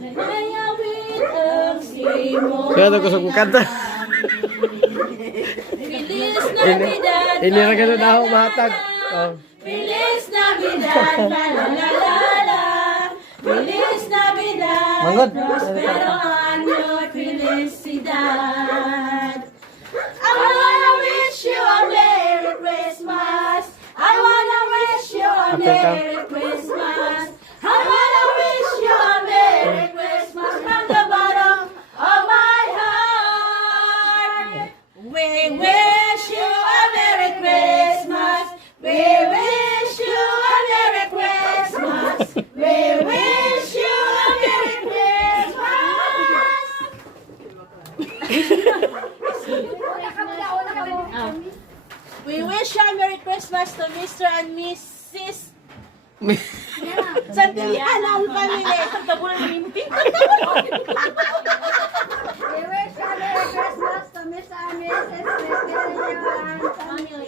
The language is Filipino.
Layawit ang simon. Kaya gusto kong kanta. Feliz Navidad. Hindi na ganun na ako mahatag. Oh. Feliz Navidad. La la la la la. Feliz Navidad. Manggod. Prospero año. Felicidad. I wanna wish you a Merry Christmas. I wanna wish you a Merry Christmas. I wanna wish you a Merry Christmas from the bottom of my heart. We wish you a Merry Christmas. We wish you a Merry Christmas. We wish you a Merry Christmas. We wish you a Merry Christmas to Mr. and Mrs. Santillana ang family. Tabunan ng mimpi. We wish you a Merry Christmas to Miss and Mrs. Christian family.